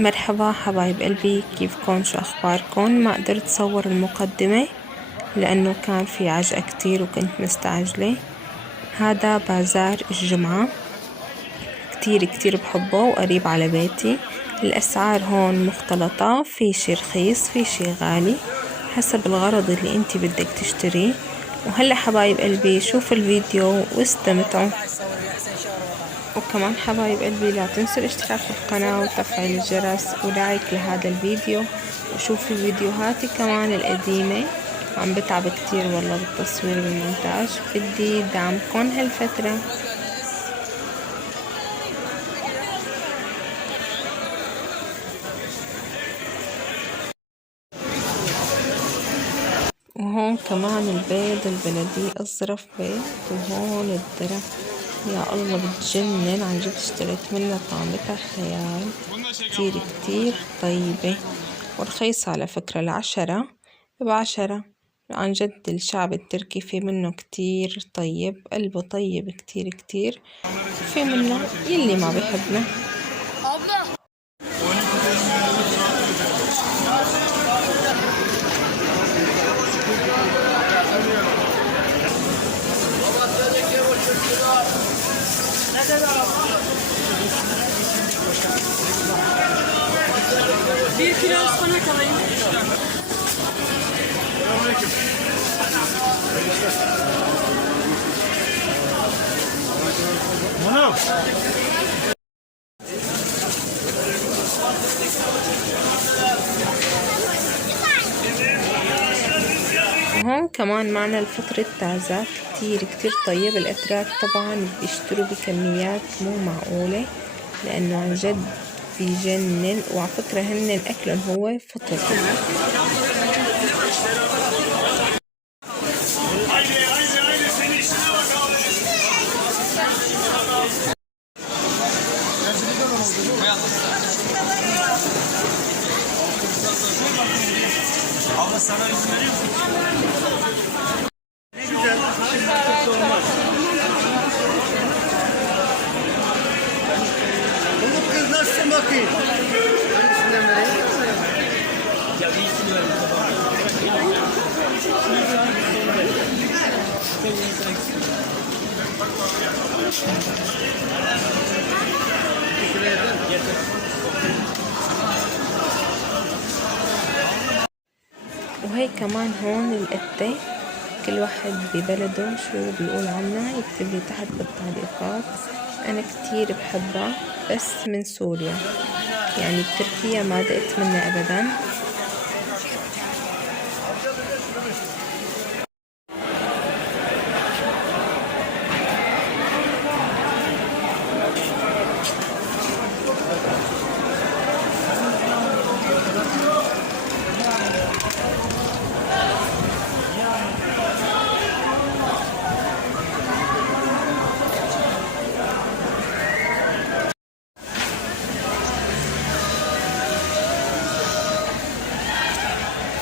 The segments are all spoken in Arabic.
مرحبا حبايب قلبي، كيفكن؟ شو أخباركن؟ ما قدرت أصور المقدمة لأنه كان في عجقة كتير وكنت مستعجلة. هذا بازار الجمعة، كتير بحبه وقريب على بيتي. الأسعار هون مختلطة، في شي رخيص في شي غالي حسب الغرض اللي انتي بدك تشتريه. وهلأ حبايب قلبي شوفوا الفيديو واستمتعوا. وكمان حبايب قلبي لا تنسوا الاشتراك بالقناة وتفعيل الجرس ولايك لهذا الفيديو، وشوفوا فيديوهاتي كمان القديمة. عم بتعب كتير والله بالتصوير والمونتاج، بدي دعمكن هالفترة. وهون كمان البيض البلدي أظرف بيض، وهون الذرة يا الله بتجنن، عن جد اشتريت منها طعمتها خيال، كتير طيبة ورخيصة على فكرة. العشرة ب10. عن جد الشعب التركي في منه كتير طيب، قلبه طيب كتير. في منه يلي ما بيحبنا. Bir kilo ıspanak alayım. Bunu. وهون كمان معنا الفطر التازة، كتير طيب. الأتراك طبعا بيشتروا بكميات مو معقولة لأنه عن جد بيجنن، وعلى فكرة هن أكلهم هو فطر. Abla sana izin veriyor musun? Ne güzel. Olmaz. Umut kız nasılsın bakayım? Hangisinden vereyim? Ya iyisini ver. وهي كمان هون القتة، كل واحد ببلده شو بيقول عنها يكتب لي تحت بالتعليقات. أنا كتير بحبها بس من سوريا، يعني بتركيا ما دقت منها أبدا.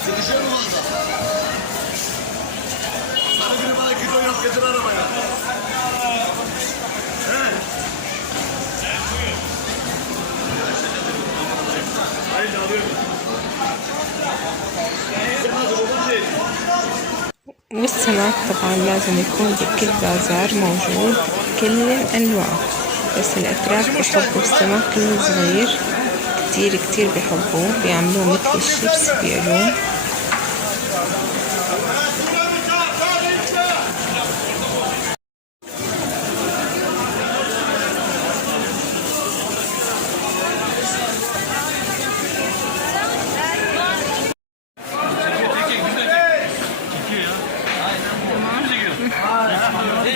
Sıkışıyor mu fazla? Sarı günü bana kilo yok, getir arabaya. He? Hayır, alıyorum. والسمك طبعا لازم يكون بكل بازار موجود كل الأنواع، بس الأتراك بحبوا السمك الصغير كتير بحبوه، بيعملوه مثل الشيبس بيقولوه.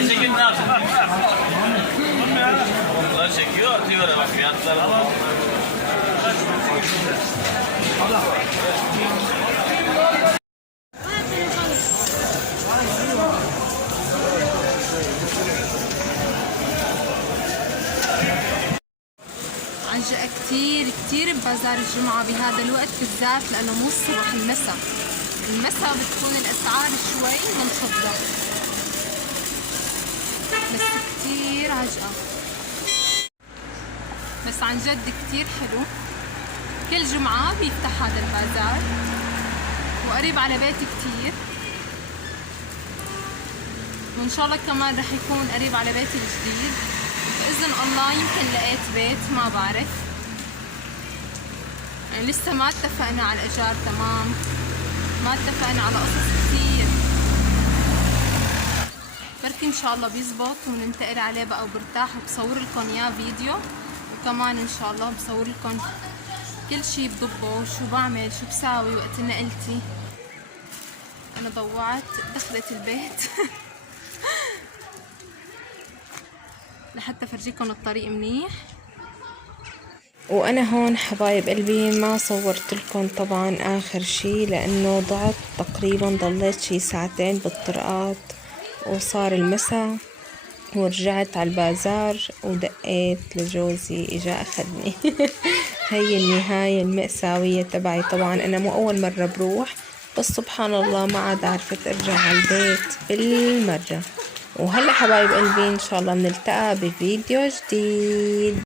Çekin ne yapsın? Bunlar çekiyor, atıyor bak fiyatlar. عجقة كتير ببازار الجمعة بهذا الوقت بالذات، لأنه مو الصبح، المساء بتكون الأسعار شوي منخفضة، بس كتير عجقة، بس عن جد كتير حلو. كل جمعة بيفتح هذا البازار وقريب على بيتي كتير، وإن شاء الله كمان رح يكون قريب على بيتي الجديد بإذن الله. يمكن لقيت بيت، ما بعرف يعني، لسه ما اتفقنا على الإيجار تمام، ما اتفقنا على قصص كتير. بركي إن شاء الله بيزبط وننتقل عليه بقى وبرتاح وبصور لكم إياه فيديو، وكمان إن شاء الله بصور لكم كل شي بضبه، شو بعمل شو بساوي وقت نقلتي. أنا ضوعت دخلت البيت لحتى فرجيكم الطريق منيح. وأنا هون حبايب قلبي ما صورت لكم طبعا آخر شي لأنه ضعت تقريبا، ضليت شي ساعتين بالطرقات وصار المساء، ورجعت على البازار ودقيت لجوزي إجا أخذني هي النهاية المأساوية تبعي. طبعا أنا مو أول مرة بروح، بس سبحان الله ما عاد عرفت أرجع على البيت بالمرة. وهلا حبايب قلبي إن شاء الله بنلتقى بفيديو جديد.